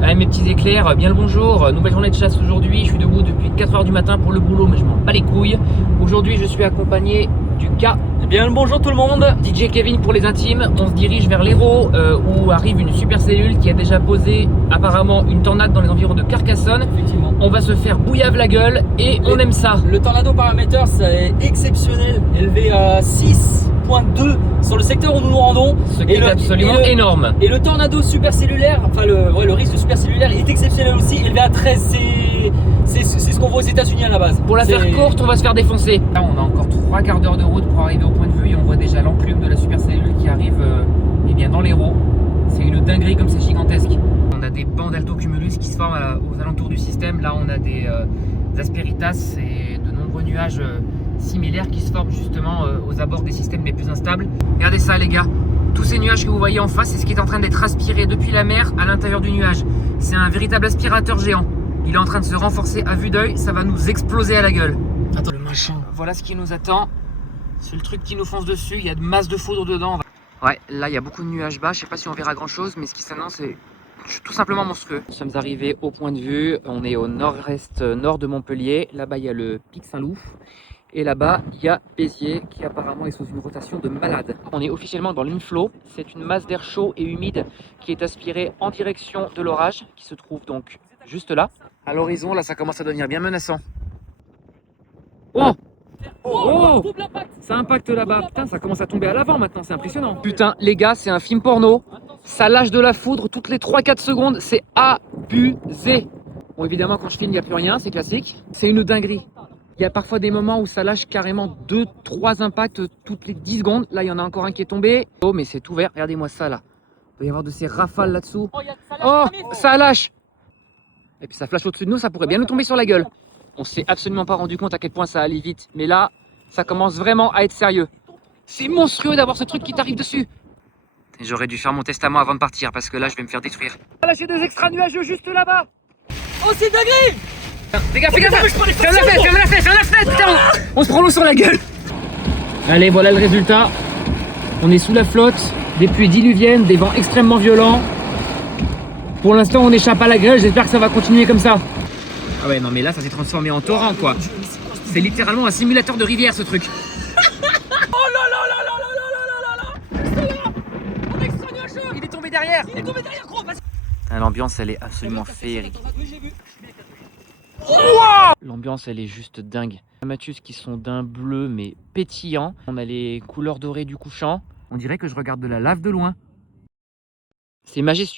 Allez mes petits éclairs, bien le bonjour, nouvelle journée de chasse aujourd'hui, je suis debout depuis 4 h du matin pour le boulot mais je m'en bats les couilles. Aujourd'hui je suis accompagné du gars. Bien le bonjour tout le monde. DJ Kevin pour les intimes, on se dirige vers l'Hérault où arrive une super cellule qui a déjà posé apparemment une tornade dans les environs de Carcassonne. Effectivement. On va se faire bouillave la gueule et on aime ça. Le tornado paramètre c'est exceptionnel, élevé à 6.2 sur le secteur où nous nous rendons. Ce qui est absolument énorme. Et le tornado supercellulaire, enfin le risque supercellulaire est exceptionnel aussi, élevé à 13. C'est ce qu'on voit aux États-Unis à la base. Pour la faire courte, on va se faire défoncer. Là, on a encore 3 quarts d'heure de route pour arriver au point de vue et on voit déjà l'enclume de la supercellule qui arrive eh bien, dans l'Hérault. C'est une dinguerie comme c'est gigantesque. On a des bancs d'altocumulus qui se forment aux alentours du système. Là, on a des asperitas et de nombreux nuages similaires qui se forment justement aux abords des systèmes les plus instables. Regardez ça, les gars. Tous ces nuages que vous voyez en face, c'est ce qui est en train d'être aspiré depuis la mer à l'intérieur du nuage. C'est un véritable aspirateur géant. Il est en train de se renforcer à vue d'œil, ça va nous exploser à la gueule. Attends, le machin. Voilà ce qui nous attend. C'est le truc qui nous fonce dessus, il y a de masse de foudre dedans. Ouais, là il y a beaucoup de nuages bas, je sais pas si on verra grand chose, mais ce qui s'annonce est tout simplement monstrueux. Nous sommes arrivés au point de vue, on est au nord-est nord de Montpellier. Là-bas il y a le pic Saint-Loup. Et là-bas, il y a Béziers qui apparemment est sous une rotation de malade. On est officiellement dans l'inflow. C'est une masse d'air chaud et humide qui est aspirée en direction de l'orage, qui se trouve donc juste là. À l'horizon, là, ça commence à devenir bien menaçant. Oh! Oh! Ça impacte là-bas. Putain, ça commence à tomber à l'avant maintenant, c'est impressionnant. Putain, les gars, c'est un film porno. Ça lâche de la foudre toutes les 3-4 secondes. C'est abusé. Bon, évidemment, quand je filme, il n'y a plus rien, c'est classique. C'est une dinguerie. Il y a parfois des moments où ça lâche carrément 2-3 impacts toutes les 10 secondes. Là, il y en a encore un qui est tombé. Oh, mais c'est ouvert. Regardez-moi ça, là. Il doit y avoir de ces rafales là-dessous. Oh, ça lâche. Et puis ça flash au-dessus de nous, ça pourrait bien nous tomber sur la gueule. On s'est absolument pas rendu compte à quel point ça allait vite. Mais là, ça commence vraiment à être sérieux. C'est monstrueux d'avoir ce truc qui t'arrive dessus. J'aurais dû faire mon testament avant de partir parce que là, je vais me faire détruire. Là, j'ai des extra nuageux juste là-bas. Oh, c'est dingue! Fais gaffe, ferme la fenêtre, putain, on se prend l'eau sur la gueule. Allez, voilà le résultat. On est sous la flotte, des pluies diluviennes, des vents extrêmement violents. Pour l'instant, on échappe à la grêle, j'espère que ça va continuer comme ça. Ah ouais, non mais là, ça s'est transformé en torrent, quoi. C'est littéralement un simulateur de rivière, ce truc. Oh là là là là là là là là là! C'est là! Un extra nuageux! Il est tombé derrière. Il est tombé derrière, gros! Vas-y! L'ambiance, elle est absolument féerique. Oui, j'ai vu. L'ambiance, elle est juste dingue. Mathus qui sont d'un bleu mais pétillant. On a les couleurs dorées du couchant. On dirait que je regarde de la lave de loin. C'est majestueux.